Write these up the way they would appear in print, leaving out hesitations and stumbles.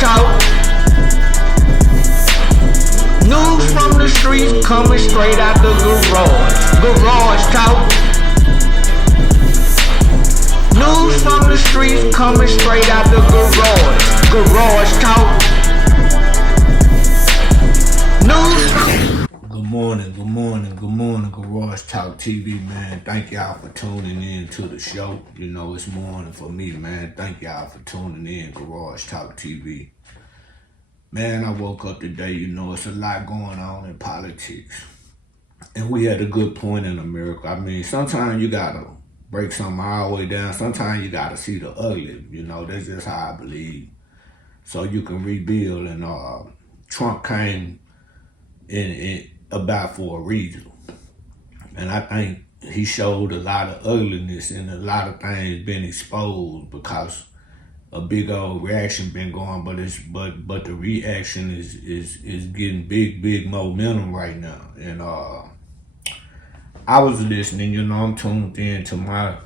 talk. News from the streets coming straight out the garage. Garage talk. News from the streets coming straight out the garage. Garage talk. News. Good morning, Garage Talk TV, man. Thank y'all for tuning in to the show. You know, it's morning for me, man. Thank y'all for tuning in, Garage Talk TV. Man, I woke up today, you know, it's a lot going on in politics. And we at a good point in America. I mean, sometimes you gotta break something all the way down. Sometimes you gotta see the ugly, you know, that's just how I believe. So you can rebuild, and Trump came in about for a reason. And I think he showed a lot of ugliness, and a lot of things been exposed because a big old reaction been going, but the reaction is getting big momentum right now. And I was listening, you know, I'm tuned in to my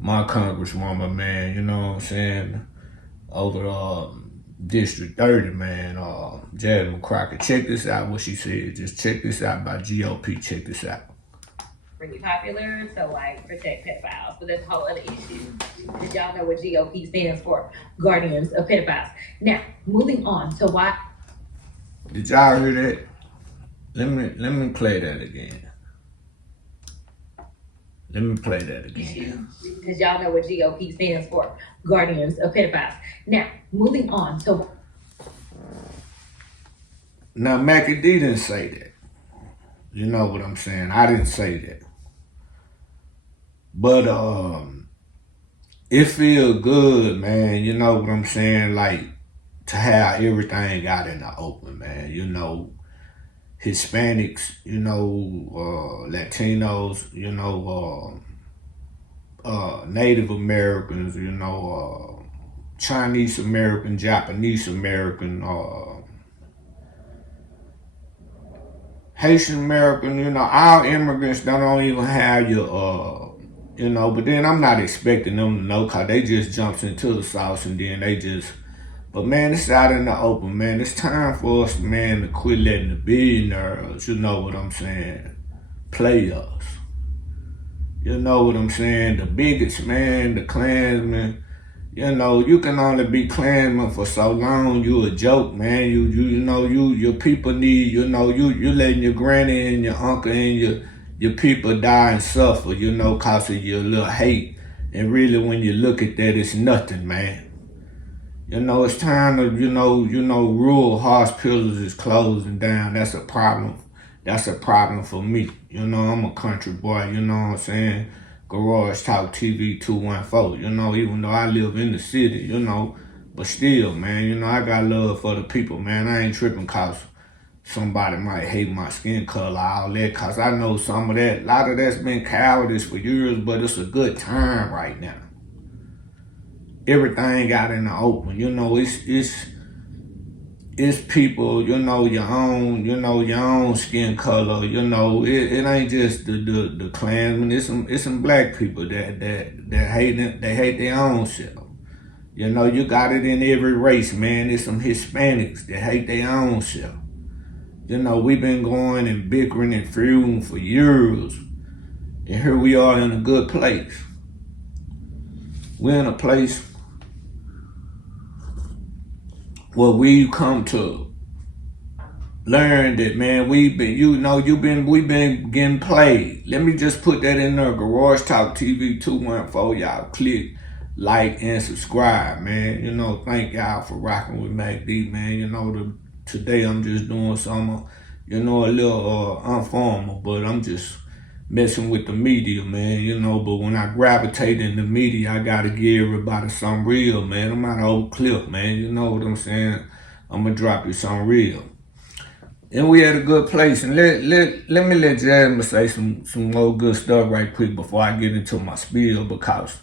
congresswoman, man, you know what I'm saying, over District 30, man, Jasmine Crockett. Check this out, what she said. Just check this out by GOP. Check this out. Really popular to like protect pedophiles, but that's a whole other issue. Because y'all know what GOP stands for, Guardians of Pedophiles. Now, moving on to why. Did y'all hear that? Let me play that again. Because y'all know what GOP stands for, Guardians of Pedophiles. Now, moving on to. Now, Mackie D didn't say that. You know what I'm saying? I didn't say that. But it feel good, man, you know what I'm saying, like, to have everything out in the open, man. You know, Hispanics, you know, Latinos, you know, Native Americans, you know, Chinese American, Japanese American, Haitian American, you know, all immigrants don't even have your, you know, but then I'm not expecting them to know, because they just jumps into the sauce and then they just, but man, it's out in the open, man. It's time for us, man, to quit letting the billionaires, you know what I'm saying, play us. You know what I'm saying? The bigots, man, the Klansmen, you know, you can only be Klansman for so long. You a joke, man. You know, your people need, you know, you letting your granny and your uncle and your people die and suffer, you know, cause of your little hate. And really, when you look at that, it's nothing, man. You know, it's time to, you know, rural hospitals is closing down. That's a problem. That's a problem for me. You know, I'm a country boy, you know what I'm saying? Garage Talk TV 214, you know, even though I live in the city, you know, but still, man, you know, I got love for the people, man. I ain't tripping cause somebody might hate my skin color, all that, cause I know some of that, a lot of that's been cowardice for years, but it's a good time right now. Everything got in the open, you know, it's people, you know, your own skin color, you know, it ain't just the Klansmen, it's some black people that hate their own self. You know, you got it in every race, man. It's some Hispanics that hate their own self. You know, we've been going and bickering and feuding for years, and here we are in a good place. We're in a place where we come to learn that, man, we've been getting played. Let me just put that in there. Garage Talk TV 214. Y'all click, like, and subscribe, man. You know, thank y'all for rocking with Mac D, man. You know, today I'm just doing something, you know, a little informal, but I'm just messing with the media, man, you know. But when I gravitate in the media, I gotta give everybody something real, man. I'm not an old clip, man, you know what I'm saying? I'm gonna drop you something real. And we at a good place. And let me let Jasmine say some more good stuff right quick before I get into my spiel, because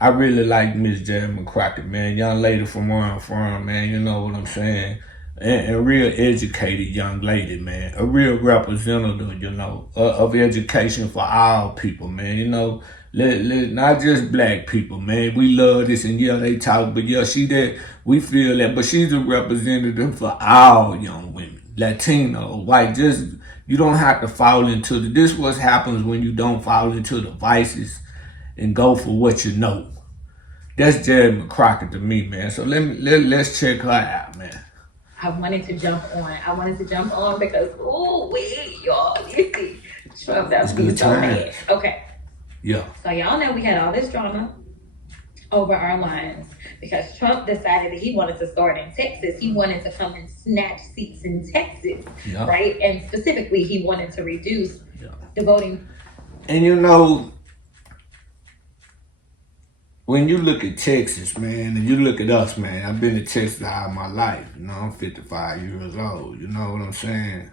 I really like Miss Jasmine Crockett, man. Young lady from where I'm from, man, you know what I'm saying? And a real educated young lady, man. A real representative, you know, of education for all people, man. You know, Not just black people, man. We love this, and yeah, they talk, but yeah, we feel that, but she's a representative for all young women, Latino, white. Just you don't have to fall into this. What happens when you don't fall into the vices and go for what you know. That's Jerry McCrockett to me, man. So let's check her out, man. I wanted to jump on because y'all, you see, Trump, that's be so mad. Okay. Yeah. So y'all know we had all this drama over our lines because Trump decided that he wanted to start in Texas. He wanted to come and snatch seats in Texas, right? And specifically, he wanted to reduce the voting. And you know, when you look at Texas, man, and you look at us, man, I've been to Texas all my life. You know, I'm 55 years old. You know what I'm saying?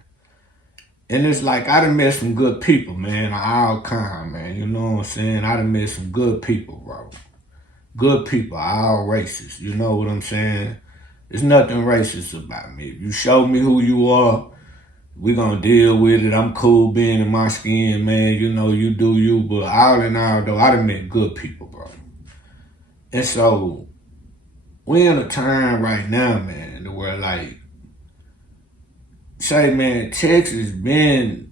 And it's like, I done met some good people, man, of all kind, man. You know what I'm saying? I done met some good people, bro. Good people, all races. You know what I'm saying? There's nothing racist about me. If you show me who you are, we gonna deal with it. I'm cool being in my skin, man. You know, you do you. But all in all, though, I done met good people, bro. And so, we in a time right now, man, where like, say, man, Texas been,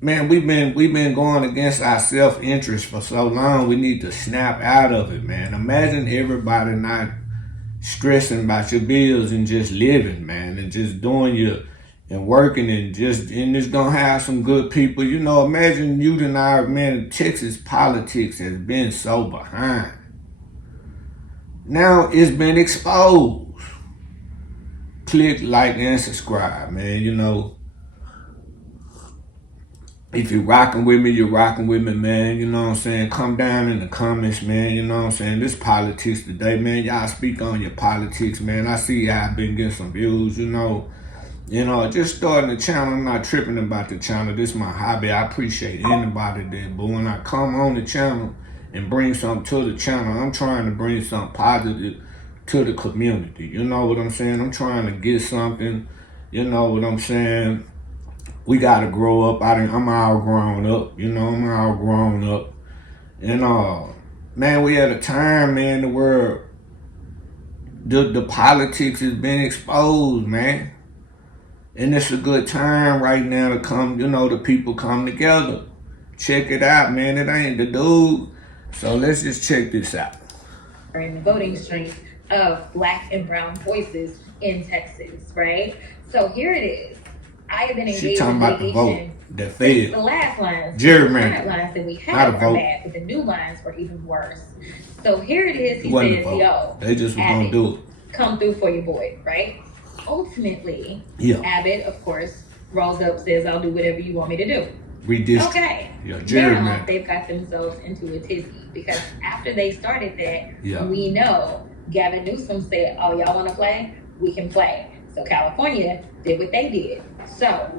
man, we've been going against our self-interest for so long. We need to snap out of it, man. Imagine everybody not stressing about your bills and just living, man, and just doing your and working and it's gonna have some good people. You know, imagine you and I, man, Texas politics has been so behind. Now it's been exposed. Click, like, and subscribe, man. You know, if you're rocking with me, you're rocking with me, man. You know what I'm saying? Come down in the comments, man. You know what I'm saying? This politics today, man. Y'all speak on your politics, man. I see y'all been getting some views, you know. Just starting the channel. I'm not tripping about the channel. This is my hobby. I appreciate anybody that. But when I come on the channel and bring something to the channel, I'm trying to bring something positive to the community. You know what I'm saying? I'm trying to get something. You know what I'm saying? We got to grow up. I'm all grown up. You know, I'm all grown up. And, man, we at a time, man, where the politics has been exposed, man. And it's a good time right now to come, you know, the people come together. Check it out, man. It ain't the dude. So let's just check this out. In the voting strength of black and brown voices in Texas, right? So here it is. I have been engaged in litigation. The failed. The last lines, gerrymandering. The lines that we had were bad, but the new lines were even worse. So here it is. He says, "Yo, they just were gonna do it. Come through for your boy," right? Ultimately, Abbott, of course, rolls up, says, "I'll do whatever you want me to do." Okay. Now they've got themselves into a tizzy because after they started that, we know Gavin Newsom said, "Oh, y'all want to play? We can play." So California did what they did. So,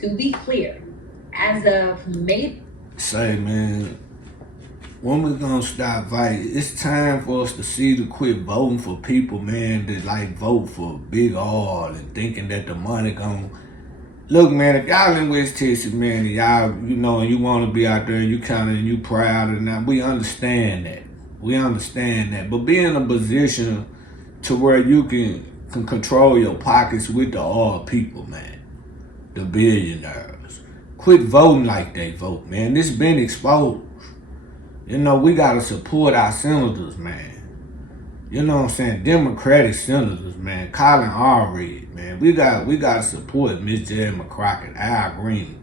to be clear, as of May... Say, man, when we gonna stop fighting? It's time for us to quit voting for people, man, that like vote for big oil and thinking that the money gonna... Look, man, if y'all in West Texas, man, and y'all, you know, and you want to be out there and you kind of, and you proud and that, we understand that. We understand that. But be in a position to where you can control your pockets with the oil people, man. The billionaires. Quit voting like they vote, man. This been exposed. You know, we got to support our senators, man. You know what I'm saying? Democratic senators, man. Colin Allred, man. We got to support Miss Jerry McCrockett, Al Green.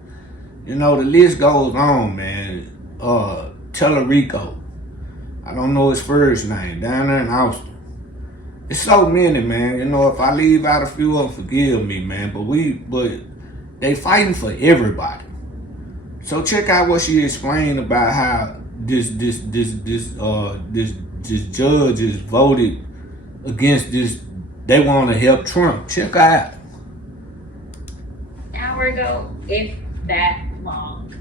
You know, the list goes on, man. Tellerico. I don't know his first name. Down there in Austin. It's so many, man. You know, if I leave out a few of them, forgive me, man. But they fighting for everybody. So check out what she explained about how this judge is voted against this. They want to help Trump. Check out. An hour ago, if that long,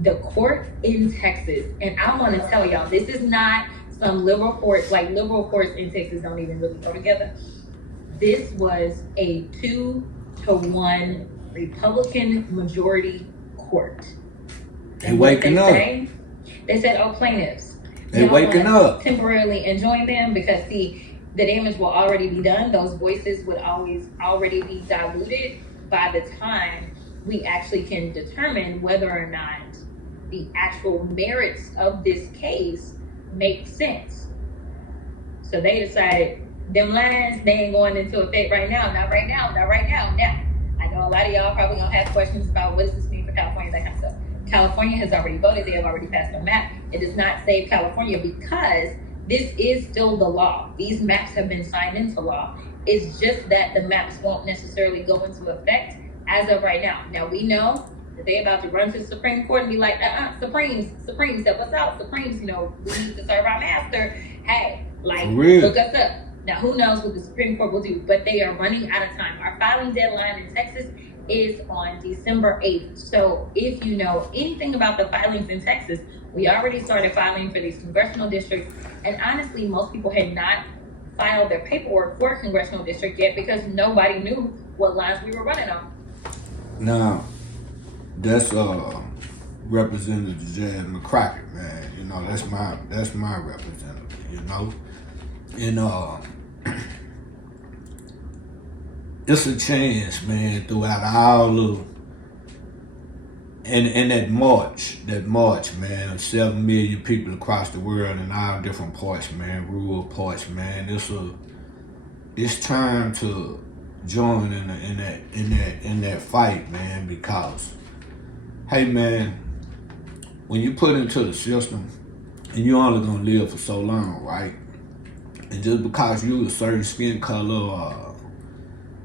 the court in Texas, and I want to tell y'all, this is not some liberal courts, like liberal courts in Texas don't even really go together. This was a 2-1 Republican majority court. They waking up. They said, "Oh, plaintiffs, They waking up. Temporarily enjoying them because see, the damage will already be done. Those voices would already be diluted by the time we actually can determine whether or not the actual merits of this case make sense. So they decided them lines, they ain't going into effect right now. Not right now. Now, I know a lot of y'all probably gonna have questions about what does this mean for California, that kind of stuff. California has already voted. They have already passed a map. It does not save California because this is still the law. These maps have been signed into law. It's just that the maps won't necessarily go into effect as of right now. Now we know that they about to run to the Supreme Court and be like, Supremes, help us out. Supremes, we need to serve our master. Hey, look us up. Now, who knows what the Supreme Court will do, but they are running out of time. Our filing deadline in Texas is on December 8th. So if you know anything about the filings in Texas, we already started filing for these congressional districts. And honestly, most people had not filed their paperwork for a congressional district yet because nobody knew what lines we were running on. Now, that's Representative Jazz McCracken, man. That's my representative, And it's a chance, man, throughout all of and that march, man, 7 million people across the world in all different parts, man, rural parts, man. It's time to join in that fight, man, because hey, man, when you put into the system and you're only gonna live for so long, right? And just because you a certain skin color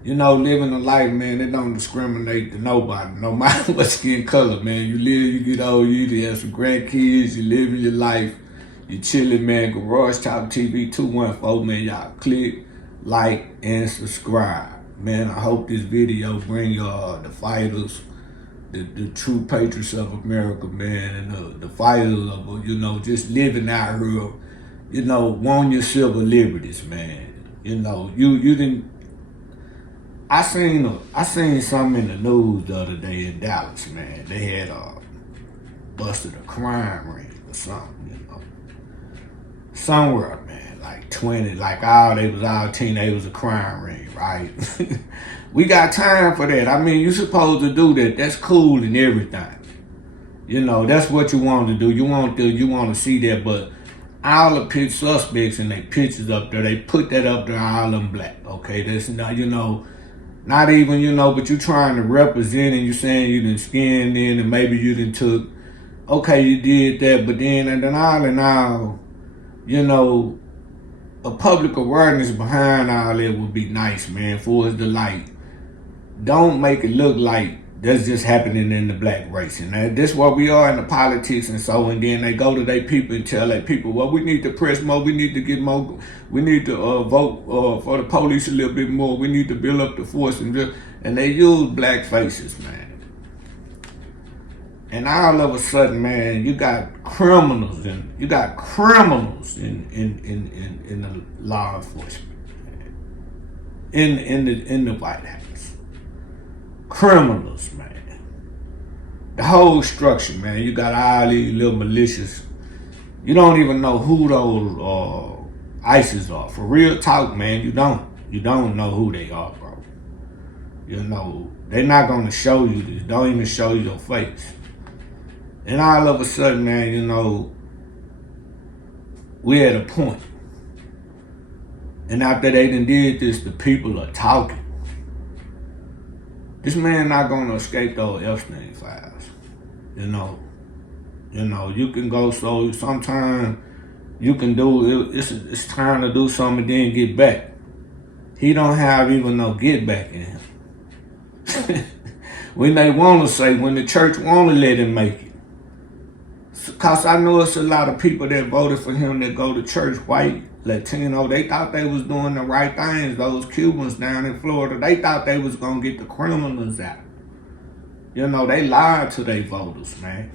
living a life, man, it don't discriminate to nobody, no matter what skin color, man. You live, you get old, you either have some grandkids, you living your life, you chilling, man. Garage Talk TV 214, man. Y'all click, like, and subscribe. Man, I hope this video bring y'all the fighters, the true patriots of America, man, and the fighters of, just living out here, want your civil liberties, man. You didn't. I seen something in the news the other day in Dallas, man. They had busted a crime ring or something, somewhere, man, like 20, they was all teenagers, a crime ring, right? We got time for that. I mean, you supposed to do that. That's cool and everything. That's what you want to do. You want to see that, but all the pitch suspects and they pictures up there, they put that up there, all them black. Okay, that's not, not even, but you trying to represent and you saying you done skinned in and maybe you done took, okay, you did that, but then all in all, a public awareness behind all that would be nice, man, for us to don't make it look like that's just happening in the black race. And this is what we are in the politics and then they go to their people and tell their people, well, we need to press more, we need to get more, we need to vote for the police a little bit more, we need to build up the force, and they use black faces, man. And all of a sudden, man, you got criminals in the law enforcement, in the White House. Criminals, man. The whole structure, man. You got all these little militias. You don't even know who those ISIS are. For real talk, man, you don't. You don't know who they are, bro. They're not gonna show you this. Don't even show you your face. And all of a sudden, man, we're at a point. And after they done did this, the people are talking. This man not gonna escape those Epstein files. You can go, so sometimes you can do it. It's time to do something and then get back. He don't have even no get back in him. When they want to say, when the church want to let him make it. Cause I know it's a lot of people that voted for him that go to church, white, Latino. They thought they was doing the right things. Those Cubans down in Florida, they thought they was gonna get the criminals out. They lied to their voters, man.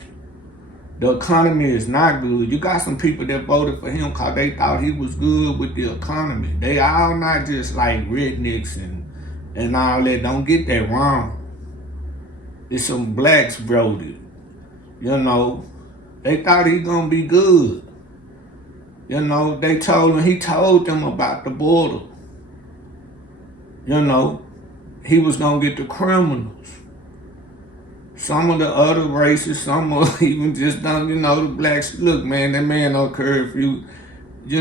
The economy is not good. You got some people that voted for him cause they thought he was good with the economy. They all not just like rednecks and all that. Don't get that wrong. It's some blacks voted. They thought he gonna be good. You know, he told them about the border. You know, he was gonna get the criminals. Some of the other races, some of even just done, you know, the blacks, look, man, that man don't care if you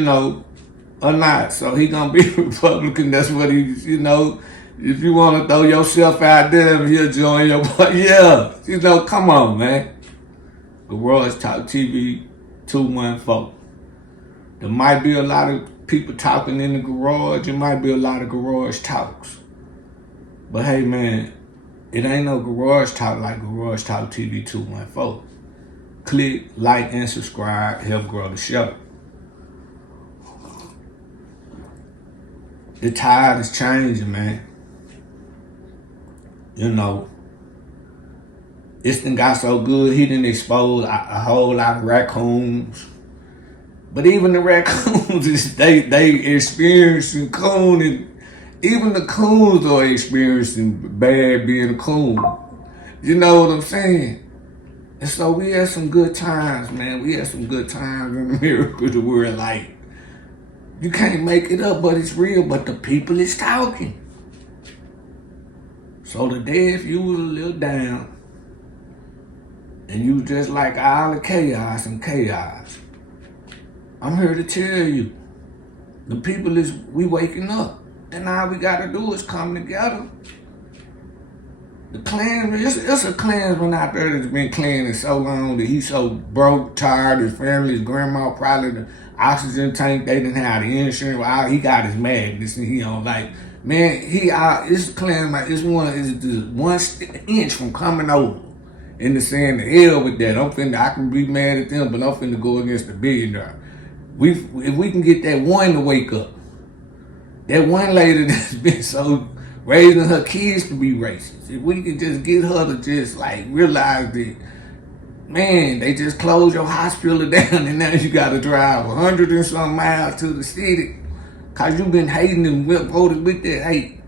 know, or not. So he gonna be Republican. That's what he's, you know. If you want to throw yourself out there, he'll join your party. Yeah, you know, come on, man. Garage Talk TV 214. There might be a lot of people talking in the garage. There might be a lot of garage talks. But hey, man, it ain't no garage talk like Garage Talk TV 214. Click, like, and subscribe. Help grow the show. The tide is changing, man. You know, it's done got so good, he done exposed a whole lot of raccoons. But even the raccoons, they experiencing coon, and even the coons are experiencing bad being a coon. You know what I'm saying? And so we had some good times, man. We had some good times in America the world. Like, you can't make it up, but it's real. But the people is talking. So today, if you was a little down, and you just like all the chaos and chaos, I'm here to tell you, the people we waking up. And all we gotta do is come together. The Klansman, it's a Klansman out there that's been cleaning so long that he's so broke, tired, his family, his grandma, probably the oxygen tank, they didn't have the insurance. Well, he got his magnets and he on like, man, it's Klansman, it's just 1 inch from coming over into saying the hell with that. I can be mad at them, but I'm finna go against the billionaire. If we can get that one to wake up, that one lady that's been so raising her kids to be racist, if we can just get her to just like realize that, man, they just closed your hospital down and now you gotta drive 100 and some miles to the city cause you've been hating and voted with that hate.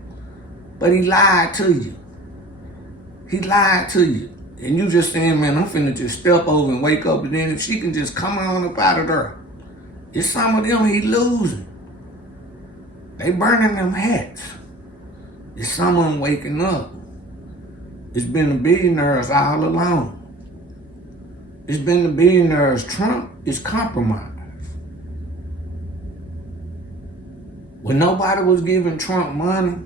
But he lied to you. He lied to you. And you just saying, man, I'm finna just step over and wake up, and then if she can just come on up out of there, it's some of them he losing. They burning them hats. It's some of them waking up. It's been the billionaires all along. It's been the billionaires. Trump is compromised. When nobody was giving Trump money,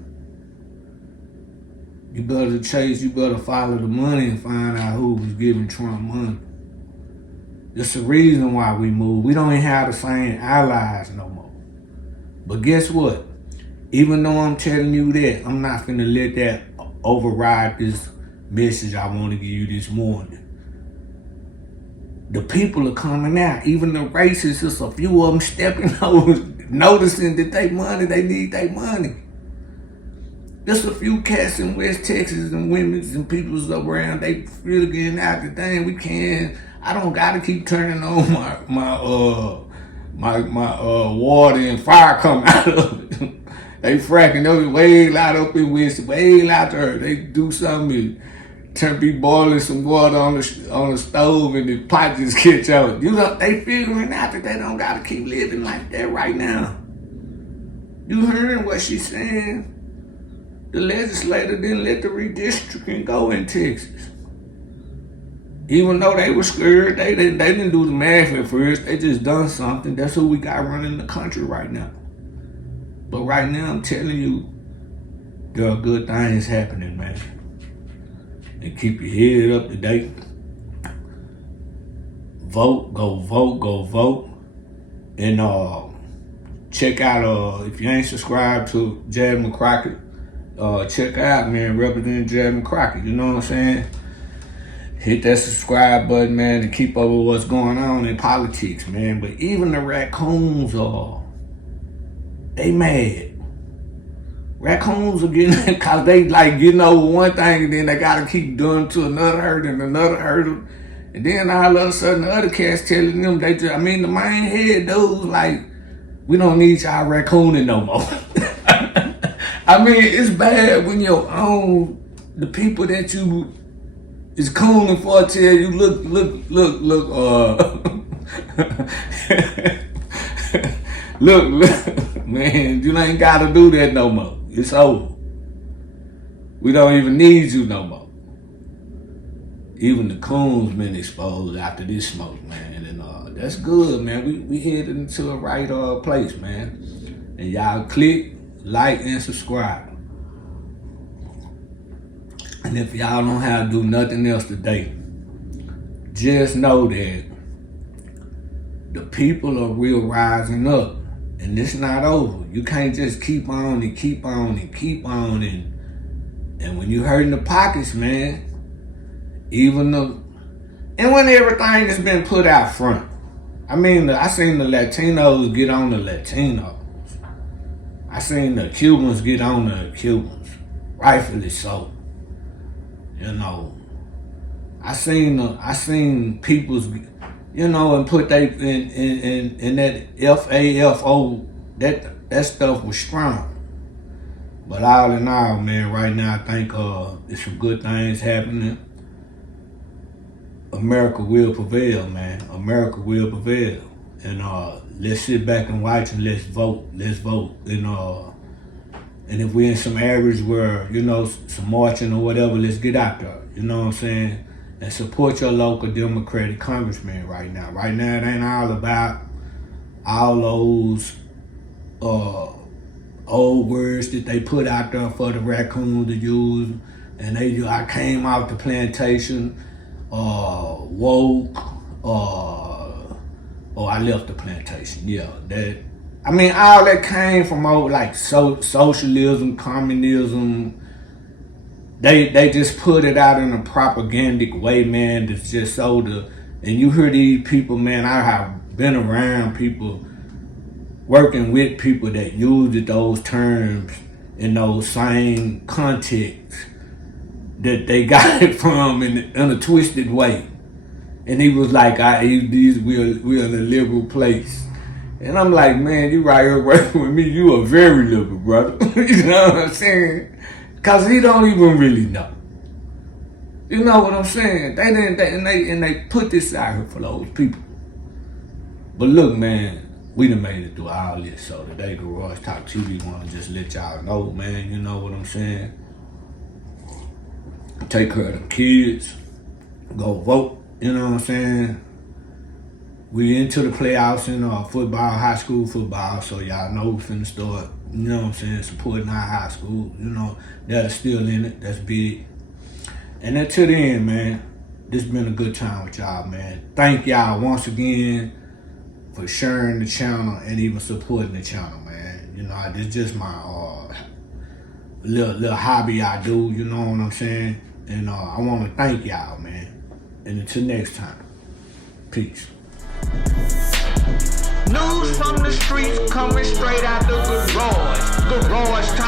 you better follow the money and find out who was giving Trump money. It's the reason why we moved. We don't even have the same allies no more. But guess what? Even though I'm telling you that, I'm not finna let that override this message I want to give you this morning. The people are coming out. Even the racists, there's a few of them stepping over, noticing that they need their money. There's a few cats in West Texas and women's and people's around. They really getting out the thing. We can. I don't gotta keep turning on my water and fire come out of it. They fracking those way loud up in West, way loud there. They do something, be boiling some water on the stove and the pot just catch out. They figuring out that they don't gotta keep living like that right now. You heard what she's saying? The legislator didn't let the redistricting go in Texas. Even though they were scared, they didn't do the math at first. They just done something. That's who we got running the country right now. But right now, I'm telling you, there are good things happening, man. And keep your head up to date. Vote, go vote, go vote. And check out, if you ain't subscribed to Jasmine Crockett, check out, man, Representative Jasmine Crockett. You know what I'm saying? Hit that subscribe button, man, and keep up with what's going on in politics, man. But even the raccoons they mad. Raccoons are getting, because they like getting over one thing and then they got to keep doing to another hurdle and another hurdle. And then all of a sudden the other cats telling them, the main head dudes like, we don't need y'all raccooning no more. It's bad when your own, the people that you is cooning for tell you, look, Look, man, you ain't gotta do that no more. It's over. We don't even need you no more. Even the coons been exposed after this smoke, man, and that's good, man. We headed into the right place, man. And y'all click, like, and subscribe. And if y'all don't have to do nothing else today, just know that the people are real rising up, and it's not over. You can't just keep on and keep on and keep on, and when you hurting the pockets, man, and when everything has been put out front. I mean, I seen the Latinos get on the Latinos. I seen the Cubans get on the Cubans, rightfully so. You know, I seen people's, you know, and put they in that FAFO, that stuff was strong. But all in all, man, right now I think there's some good things happening. America will prevail, man. America will prevail. And let's sit back and watch and let's vote. Let's vote. And if we're in some areas where, you know, some marching or whatever, let's get out there. You know what I'm saying? And support your local Democratic congressman right now. Right now, it ain't all about all those old words that they put out there for the raccoon to use. And I came out the plantation, woke, or I left the plantation. Yeah, I mean, all that came from like socialism, communism. They just put it out in a propagandic way, man. That's just and you hear these people, man. I have been around people, working with people that used those terms in those same contexts that they got it from in a twisted way. And he was like, we're in a liberal place. And I'm like, man, you right here working with me, you are very liberal, brother. You know what I'm saying? Because he don't even really know. You know what I'm saying? They put this out here for those people. But look, man, we done made it through all this. So today, Garage Talk TV want to just let y'all know, man, you know what I'm saying? Take care of the kids. Go vote, you know what I'm saying? We into the playoffs in football, high school football, so y'all know we finna start, you know what I'm saying, supporting our high school, you know, that are still in it, that's big. And until then, man, this been a good time with y'all, man. Thank y'all once again for sharing the channel and even supporting the channel, man. You know, this is just my little hobby I do, you know what I'm saying? And I want to thank y'all, man. And until next time, peace. News from the streets coming straight out the garage. Garage Talk.